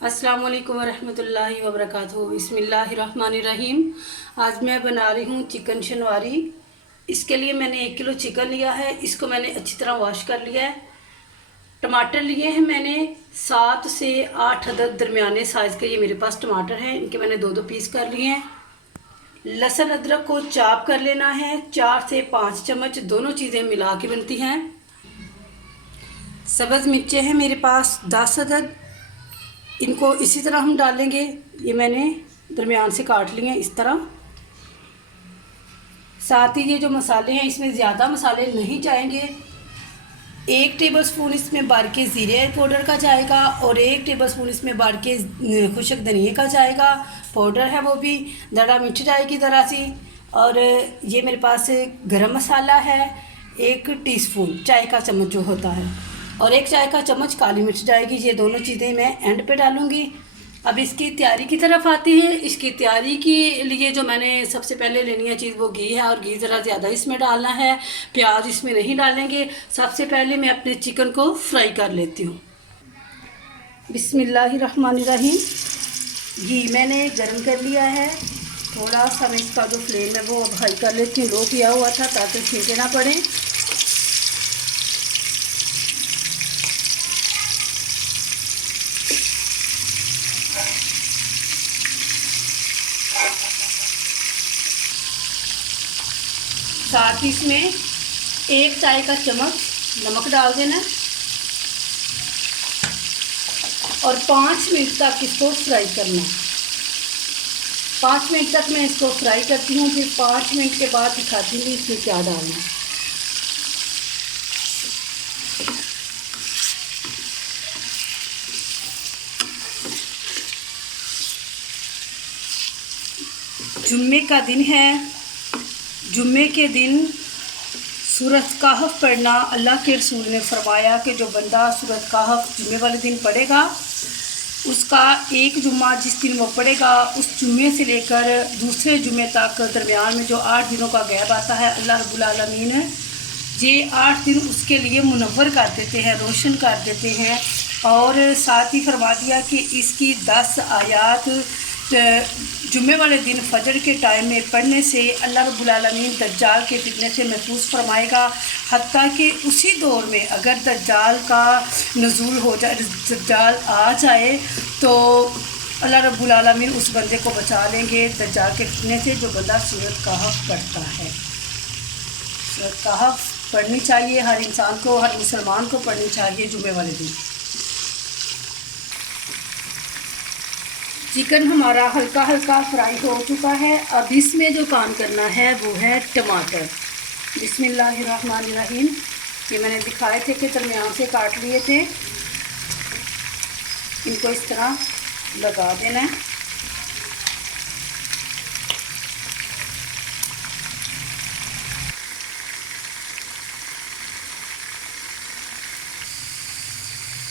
अस्सलाम वालेकुम वरहमतुल्लाहि वबरकातुहू। बिस्मिल्लाहिर्रहमानिर्रहीम। आज मैं बना रही हूँ चिकन शनवारी। इसके लिए मैंने 1 किलो चिकन लिया है। इसको मैंने अच्छी तरह वॉश कर लिया है। टमाटर लिए हैं मैंने 7 से 8 अदद दरमियाने साइज़ के। ये मेरे पास टमाटर हैं, इनके मैंने 2-2 पीस कर लिए हैं। लहसुन अदरक को चाप कर लेना है। 4 से 5 चम्मच, दोनों चीज़ें मिला के बनती हैं। सब्ज़ मिर्चें हैं मेरे पास 10 अदद, इनको इसी तरह हम डालेंगे। ये मैंने दरमियान से काट लिए हैं इस तरह। साथ ही ये जो मसाले हैं, इसमें ज़्यादा मसाले नहीं जाएंगे। 1 टेबलस्पून इसमें बारीक ज़ीरे पाउडर का जाएगा और 1 टेबलस्पून इसमें बारीक खुशक धनिया का जाएगा, पाउडर है वो भी। दड़ा मिर्च जाएगी ज़रा सी। और ये मेरे पास गरम मसाला है 1 टीस्पून, चाय का चम्मच जो होता है, और 1 चाय का चम्मच काली मिर्च जाएगी। ये दोनों चीज़ें मैं एंड पे डालूँगी। अब इसकी तैयारी की तरफ आती है। इसकी तैयारी के लिए जो मैंने सबसे पहले लेनी है चीज़ वो घी है, और घी ज़रा ज़्यादा इसमें डालना है। प्याज इसमें नहीं डालेंगे। सबसे पहले मैं अपने चिकन को फ्राई कर लेती हूँ। बिस्मिल्लाहिर्रहमानिर्रहीम। घी मैंने गर्म कर लिया है। थोड़ा सा मैं इसका जो फ्लेम है वो हाई कर लेती हूँ, लो किया हुआ था ताकि छींटे ना पड़े। साथ ही इसमें 1 चाय का चम्मच नमक डाल देना और 5 मिनट तक इसको फ्राई करना। 5 मिनट तक मैं इसको फ्राई करती हूँ, फिर 5 मिनट के बाद दिखाती हूँ इसमें क्या डालना। जुम्मे का दिन है। जुम्मे के दिन सूरत कहफ पढ़ना, अल्लाह के रसूल ने फरमाया कि जो बंदा सूरत कहफ जुम्मे वाले दिन पढ़ेगा, उसका एक जुम्मा जिस दिन वो पढ़ेगा, उस जुम्मे से लेकर दूसरे जुम्मे तक दरमियान में जो 8 दिनों का गैप आता है, अल्लाह रब्बुल आलमीन ये 8 दिन उसके लिए मुनव्वर कर देते हैं, रोशन कर देते हैं। और साथ ही फरमा दिया कि इसकी 10 आयात जुम्मे वाले दिन फजर के टाइम में पढ़ने से अल्लाह रब्बुल आलमीन दज्जाल के फितने से महफूज फरमाएगा। हत्ता कि उसी दौर में अगर दज्जाल का नज़ूल हो जाए, दज्जाल आ जाए, तो अल्लाह रब्बुल आलमीन उस बंदे को बचा लेंगे दज्जाल के फितने से, जो बंदा सूरत कहफ पढ़ता है। सूरत कहफ पढ़नी चाहिए हर इंसान को, हर मुसलमान को पढ़नी चाहिए जुम्मे वाले दिन। चिकन हमारा हल्का हल्का फ्राई हो चुका है। अब इसमें जो काम करना है वो है टमाटर। बिस्मिल्लाहिर्रहमानिर्रहीम। ये मैंने दिखाए थे कि दरमियान से काट लिए थे, इनको इस तरह लगा देना है।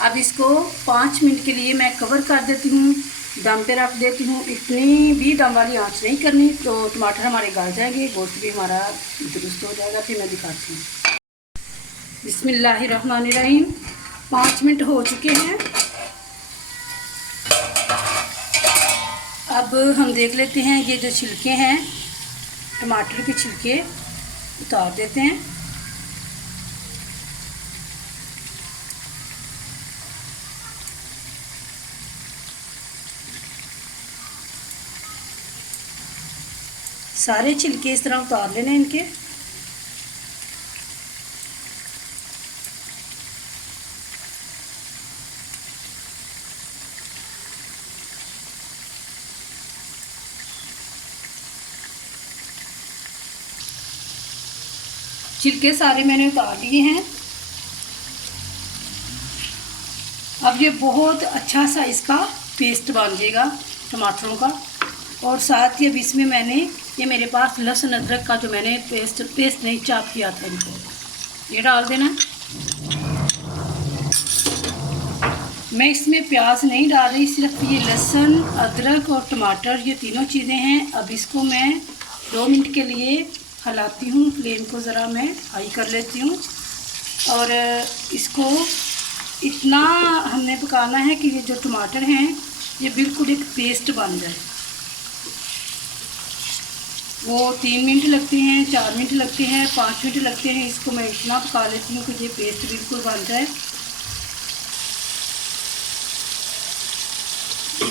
अब इसको 5 मिनट के लिए मैं कवर कर देती हूँ, दम पे रख देती हूँ। इतनी भी दम वाली आंच नहीं करनी, तो टमाटर हमारे गल जाएंगे, गोश्त भी हमारा दुरुस्त हो जाएगा। फिर मैं दिखाती हूँ। बिस्मिल्लाहिर्रहमानिर्रहीम। 5 मिनट हो चुके हैं। अब हम देख लेते हैं, ये जो छिलके हैं, टमाटर के छिलके उतार देते हैं। सारे छिलके इस तरह उतार लेने इनके। छिलके सारे मैंने उतार लिए हैं। अब ये बहुत अच्छा सा इसका पेस्ट बन जाएगा टमाटरों का। और साथ ही अब इसमें मैंने, ये मेरे पास लहसुन अदरक का जो मैंने पेस्ट नहीं चाप किया था, इनको ये डाल देना। मैं इसमें प्याज नहीं डाल रही, सिर्फ ये लहसुन अदरक और टमाटर, ये तीनों चीज़ें हैं। अब इसको मैं 2 मिनट के लिए हिलाती हूँ। फ्लेम को ज़रा मैं हाई कर लेती हूँ और इसको इतना हमने पकाना है कि ये जो टमाटर हैं ये बिल्कुल एक पेस्ट बन जाए। वो 3 मिनट लगते हैं, 4 मिनट लगते हैं, 5 मिनट लगते हैं। इसको मैं इतना पका लेती हूँ कि ये पेस्ट बिल्कुल बन जाए।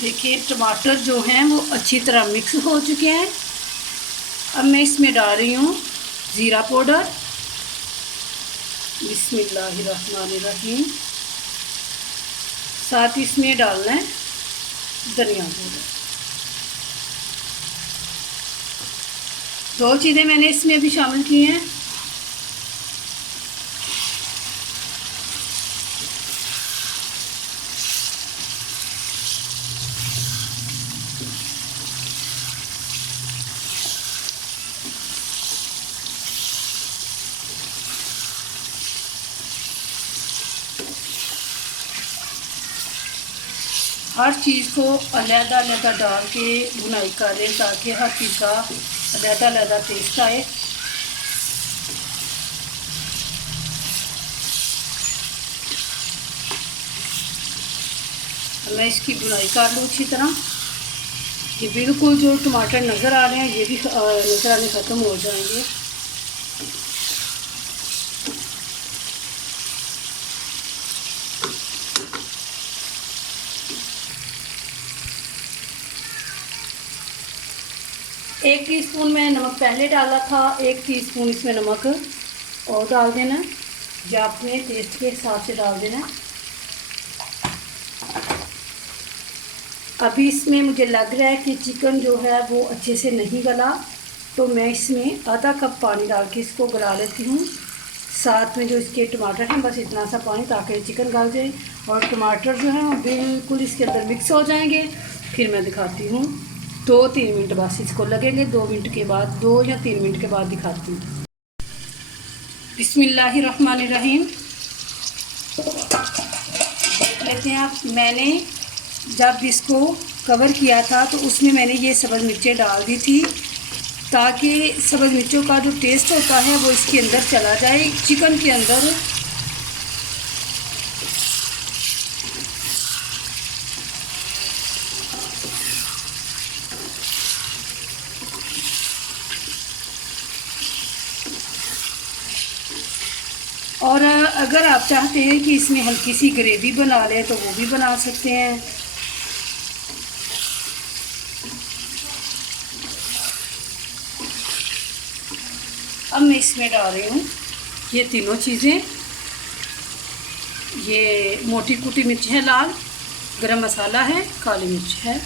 देखिए टमाटर जो हैं वो अच्छी तरह मिक्स हो चुके हैं। अब मैं इसमें डाल रही हूँ ज़ीरा पाउडर, बिस्मिल्लाहिर्रहमानिर्रहीम। साथ इसमें डालना है धनिया पाउडर। 2 चीज़ें मैंने इसमें अभी शामिल की हैं। हर चीज़ को अलग-अलग डाल के भुनाई कर लें ताकि हर चीज़ का अलग-अलग टेस्ट आए। मैं इसकी भुनाई कर लूँ अच्छी तरह। ये बिल्कुल जो टमाटर नज़र आ रहे हैं ये भी नज़र आने ख़त्म हो जाएंगे। एक टीस्पून मैं नमक पहले डाला था, 1 टीस्पून इसमें नमक और डाल देना, जो अपने टेस्ट के हिसाब से डाल देना। अभी इसमें मुझे लग रहा है कि चिकन जो है वो अच्छे से नहीं गला, तो मैं इसमें आधा कप पानी डाल के इसको गला लेती हूँ। साथ में जो इसके टमाटर हैं बस इतना सा पानी ताकि चिकन गल जाए और टमाटर जो हैं वो बिल्कुल इसके अंदर मिक्स हो जाएंगे। फिर मैं दिखाती हूँ 2-3 मिनट बस इसको लगेंगे, 2 मिनट के बाद, 2 या 3 मिनट के बाद दिखाती हूँ। बिस्मिल्लाहिर्रहमानिर्रहीम। लेते हैं आप, मैंने जब इसको कवर किया था तो उसमें मैंने ये सब्ज़ मिर्चें डाल दी थी ताकि सब्ज़ मिर्चों का जो टेस्ट होता है वो इसके अंदर चला जाए चिकन के अंदर। और अगर आप चाहते हैं कि इसमें हल्की सी ग्रेवी बना लें तो वो भी बना सकते हैं। अब मैं इसमें डाल रही हूँ ये तीनों चीज़ें। ये मोटी कुटी मिर्च है लाल, गरम मसाला है, काली मिर्च है।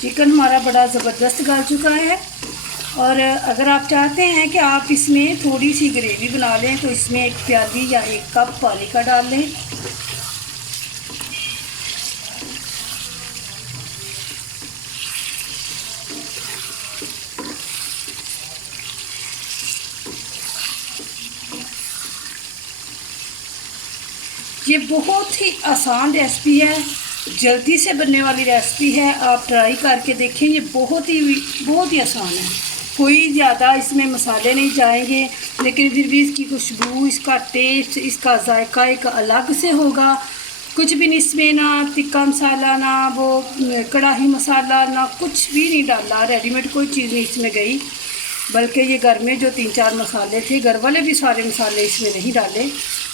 चिकन हमारा बड़ा ज़बरदस्त गल चुका है। और अगर आप चाहते हैं कि आप इसमें थोड़ी सी ग्रेवी बना लें तो इसमें 1 प्याली या 1 कप पानी का डाल लें। ये बहुत ही आसान रेसिपी है, जल्दी से बनने वाली रेसिपी है। आप ट्राई करके देखें, ये बहुत ही आसान है। कोई ज़्यादा इसमें मसाले नहीं जाएंगे, लेकिन फिर भी इसकी खुशबू, इसका टेस्ट, इसका जायका एक अलग से होगा। कुछ भी नहीं इसमें, ना तिक्का मसाला, ना वो कढ़ाई मसाला, ना कुछ भी नहीं डाला। रेडीमेड कोई चीज़ नहीं इसमें गई, बल्कि ये घर में जो 3-4 मसाले थे, घर वाले भी सारे मसाले इसमें नहीं डाले।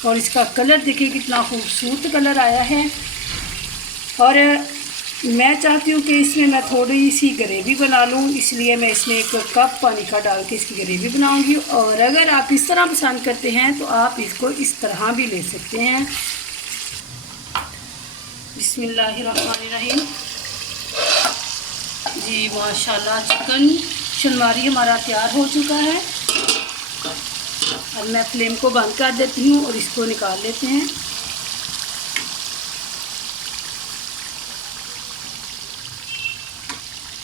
और इसका कलर देखिए कितना खूबसूरत कलर आया है। और मैं चाहती हूँ कि इसमें मैं थोड़ी सी ग्रेवी बना लूँ, इसलिए मैं इसमें 1 कप पानी का डाल के इसकी ग्रेवी बनाऊँगी। और अगर आप इस तरह पसंद करते हैं तो आप इसको इस तरह भी ले सकते हैं। बिस्मिल्लाहिर्रहमानिर्रहीम। जी माशाल्लाह, चिकन शलमारी हमारा तैयार हो चुका है। अब मैं फ्लेम को बंद कर देती हूँ और इसको निकाल लेते हैं।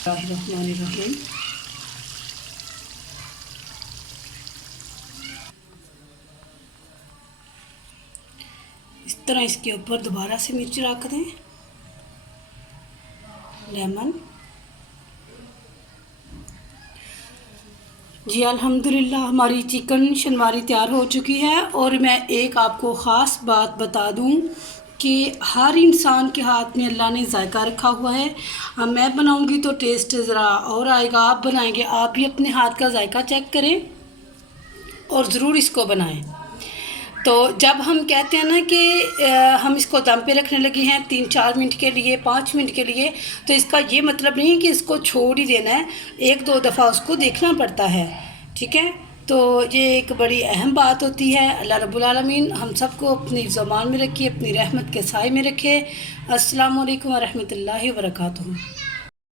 बिस्मिल्लाहिर्रहमानिर्रहीम। इस तरह इसके ऊपर दोबारा से मिर्च रख दें, लेमन जी अल्हम्दुलिल्लाह हमारी चिकन शनवारी तैयार हो चुकी है। और मैं एक आपको ख़ास बात बता दूं कि हर इंसान के हाथ में अल्लाह ने जायका रखा हुआ है। अब मैं बनाऊंगी तो टेस्ट ज़रा और आएगा, आप बनाएंगे आप भी अपने हाथ का जायका चेक करें और ज़रूर इसको बनाएं। तो जब हम कहते हैं ना कि हम इसको दम पे रखने लगे हैं 3-4 मिनट के लिए, 5 मिनट के लिए, तो इसका ये मतलब नहीं है कि इसको छोड़ ही देना है, 1-2 दफ़ा उसको देखना पड़ता है। ठीक है, तो ये एक बड़ी अहम बात होती है। अल्लाह रब्बुल आलमीन हम सबको अपनी ज़बान में रखिए, अपनी रहमत के साए में रखे। अस्सलामु अलैकुम व रहमतुल्लाहि व बरकातुहू।